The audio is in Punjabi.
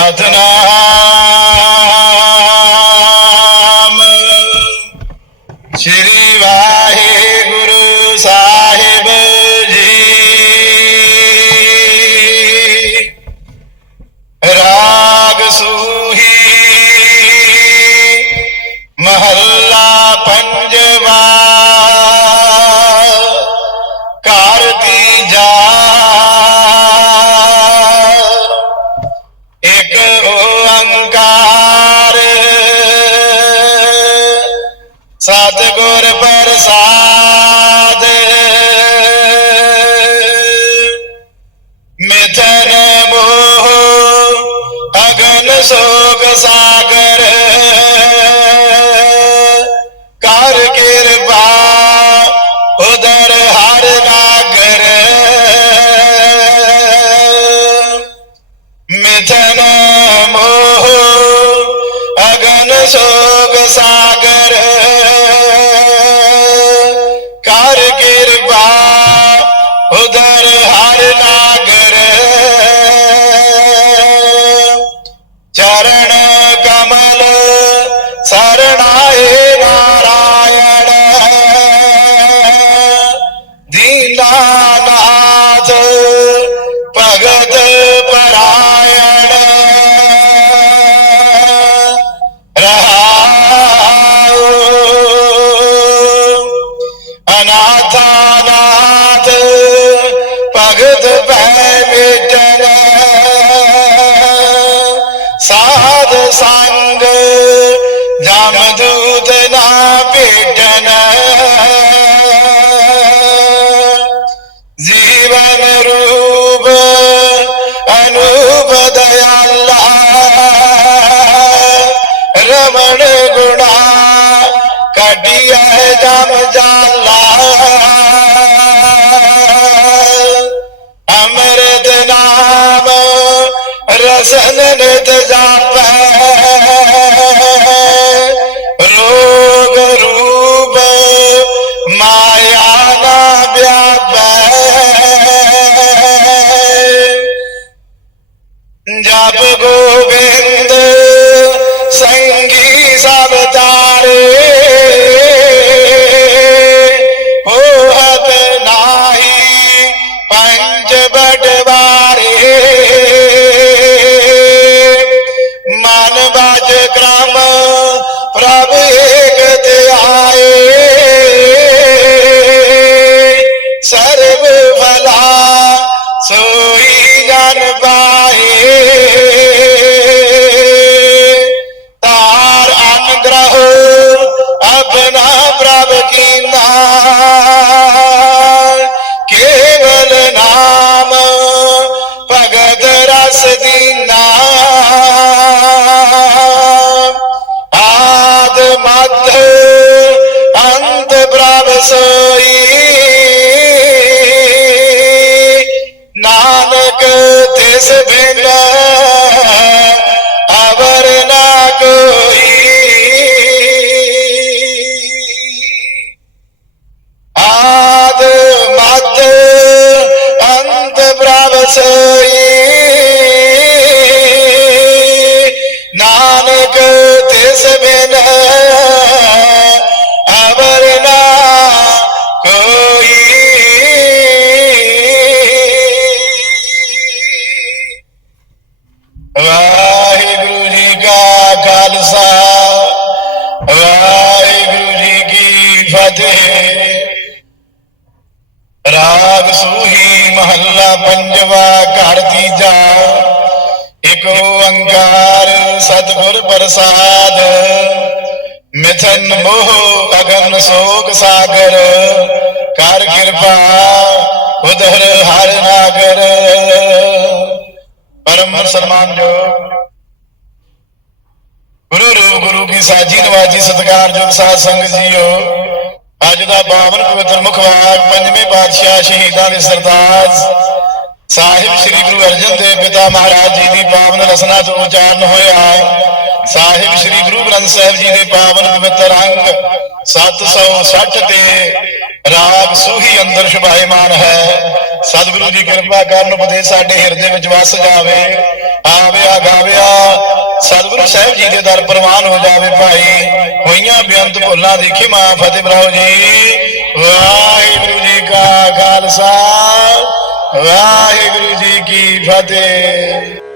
Radhana ਸੋਗ रमण गुणा कढिया जाम जाला अमृत नाम रसन से भेंट ਵਾਹਿਗੁਰੂ ਜੀ ਕੀ ਫਤਿਹ। ਰਾਗ ਸੂਹੀ ਮਹੱਲਾ ਪੰਜਵਾ ਘਰ ਤੀਜਾ। ਇਕ ਓੰਕਾਰ ਸਤਿਗੁਰ ਪ੍ਰਸਾਦ। ਮਿਥਨ ਮੋਹ ਅਗਨ ਸੋਗ ਸਾਗਰ। ਕਰ ਕਿਰਪਾ ਉਧਰ ਹਰ ਨਾਗਰ। ਪਰਮ ਸਨਮਾਨਯੋਗ ਗੁਰੂ ਰੂਪ ਗੁਰੂ ਕੀ ਸਾਜੀ ਨਵਾਜੀ ਸਤਿਕਾਰਯੋਗ ਸਾਧ ਸੰਗਤ ਜੀਓ। ਅੱਜ ਦਾ ਪਾਵਨ ਪਵਿੱਤਰ ਮੁਖਵਾਕ ਪੰਜਵੇਂ ਪਾਤਸ਼ਾਹ ਸ਼ਹੀਦਾਂ ਦੇ ਸਰਤਾਜ ਸਾਹਿਬ ਸ੍ਰੀ ਗੁਰੂ ਅਰਜਨ ਦੇਵ ਪਿਤਾ ਮਹਾਰਾਜ ਜੀ ਦੀ ਪਾਵਨ ਰਸਨਾ ਤੋਂ ਉਚਾਰਨ ਹੋਇਆ। ਸਾਹਿਬ ਸ੍ਰੀ ਗੁਰੂ ਗ੍ਰੰਥ ਸਾਹਿਬ ਜੀ ਦੇ ਪਾਵਨ ਪਵਿੱਤਰ ਅੰਗ 760 ਤੇ ਰਾਗ ਸੂਹੀ ਅੰਦਰ ਸ਼ੁਭਾਇਮਾਨ ਹੈ। ਸਤਿਗੁਰੂ ਦੀ ਕਿਰਪਾ ਕਰਨ ਉਪਦੇਸ਼ ਸਾਡੇ ਹਿਰਦੇ ਵਿੱਚ ਵਸ ਜਾਵੇ। ਆਵਿਆ ਗਾਵਿਆ ਸਤਿਗੁਰੂ ਸਾਹਿਬ ਜੀ ਦੇ ਦਰ ਪ੍ਰਵਾਨ ਹੋ ਜਾਵੇ ਭਾਈ। ਹੋਈਆਂ ਬੇਅੰਤ ਭੁੱਲਾਂ ਦੀ ਮਾਂ ਫਤਿਹ ਬਰਾਓ ਜੀ। ਵਾਹਿਗੁਰੂ ਜੀ ਕਾ ਖਾਲਸਾ। ਵਾਹਿਗੁਰੂ ਜੀ ਕੀ ਫਤਿਹ।